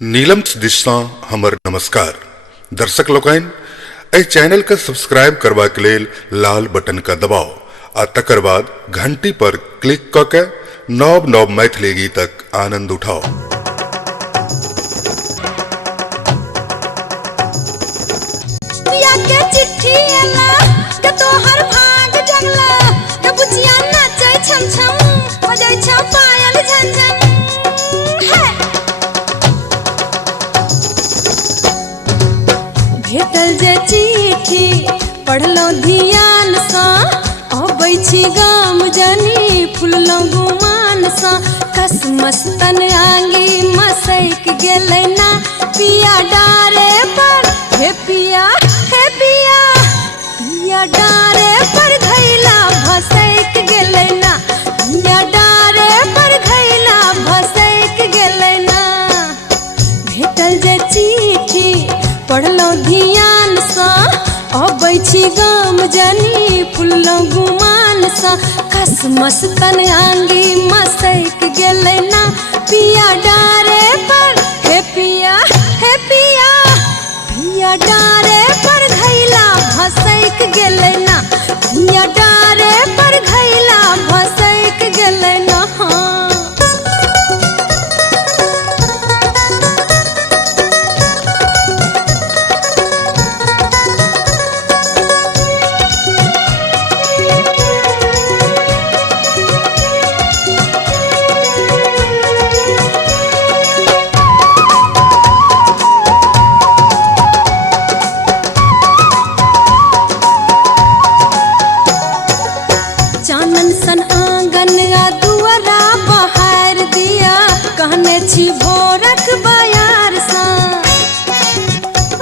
नीलम दिशा हमर नमस्कार दर्शक लोकन ए चैनल का सब्सक्राइब करवा के लेल लाल बटन का दबाओ आ तकर बाद घंटी पर क्लिक क के नव नव मैथिली गीतक आनंद उठाओ। पिया के चिट्ठी एला के तोहर भाग जगला के बुचिया नाचै छम छम बजै छ पायल झनझन भेटल जे चिट्ठी पढ़लौ ध्यान सा अबै छी गाम जनी फुललौ गुमान सा कसमस तन आंगी मसैक गेलै ना पिया डारे पर हे पिया पिया डारे पर घैला भसैक गेलै ना पिया डारे पर घैला भसैक गेलै ना भेटल जे चिट्ठी पढ़लौ ध्यान सा अबै छी गाम जनी फुललौ गुमान सा कसमस तन आंगी मसैक गेलै ना पिया डारे पर हे पिया पिया डारे पर घैला भसैक गेलै ना पिया डारे पर घैला भसैक गेलै ना चानन सन आंगन आ दुआरा बहार दिया कहने छी भोरक बयार सा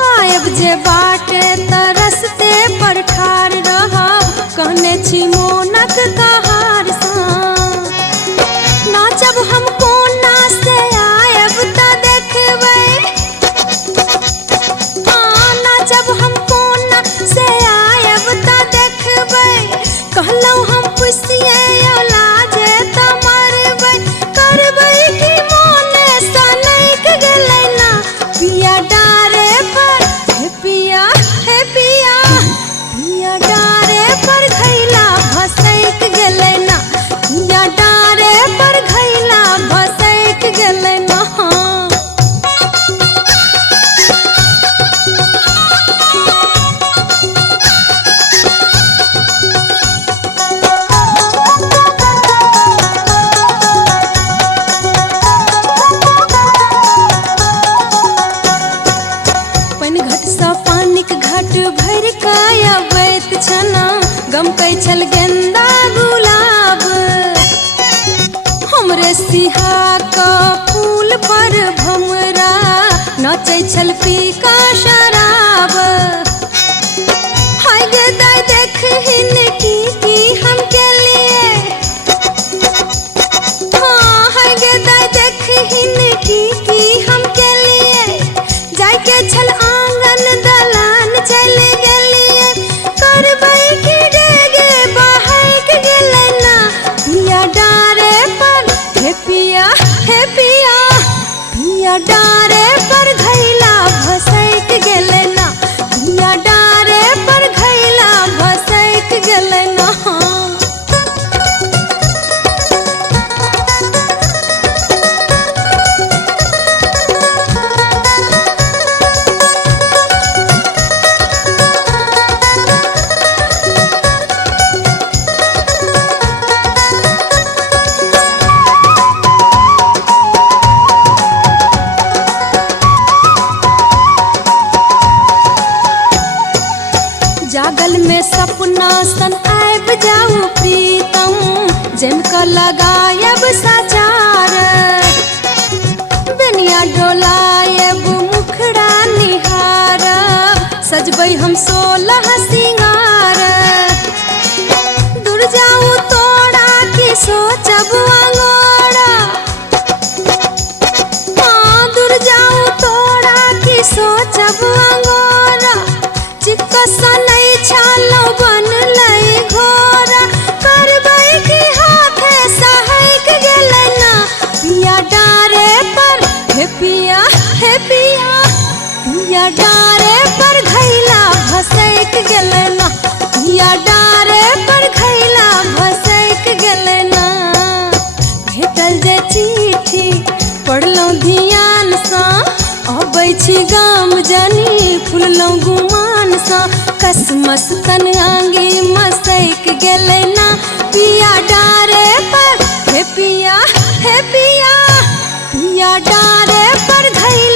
आयब जे बाटे तरसते पर ठार रहब कहने छी मोनक कहार सा नाचब हम कोना से आयब त देखबै नाचब हम कोना से आयब त देखबै कहलौ हम पुछिए लाजे त मरबै करबै कि मोने सनैक गेलै ना पिया डारे पर हे पिया पिया डारे पर घैला भसैक गेलै ना पिया डारे पर घैला भसैक गेलै ना घट भर काया बैत छना गम कै छल गेंदा गुलाब हमरे सिहा का फूल पर भमरा नाचै छल पीका शराब हाय गे दाय देखहिन की हम के लिए हाय गे दाय देखहिन की हम के लिए जाय के छल आंगन दलान चले गेलिए करबै कि डेगे बहैक गेलै ना पिया डारे पर हे पिया पिया डारे पर घैला भसैक गेलै ना पिया डारे पर घैला भसैक गेलै ना जागल में सपना सन आबि जाऊ प्रीतम जिनका लगायब साचार बेनिया डोलायब मुखड़ा निहार सजबै हम 16 सिंगार दूर जाऊ तोड़ा की सोचब अंगोड़ा दूर जाऊ तोड़ा की सोचब अंगोड़ा चिक्कसन छालो बनलै घोड़ा करबै कि हाथे सहैक गेलै ना पिया डारे पर हे पिया हे पिया पिया डारे पर घैला भसैक गेलै ना पिया डारे पर घैला भसैक गेलै ना भेटल जे चिट्ठी पढ़लहुँ ध्यानसँ अबै छी गाम जनी फुललहुँ गुमानसँ कसमस तन आंगी मसैक गेलै ना पिया डारे पर हे पिया पिया डारे पर घैला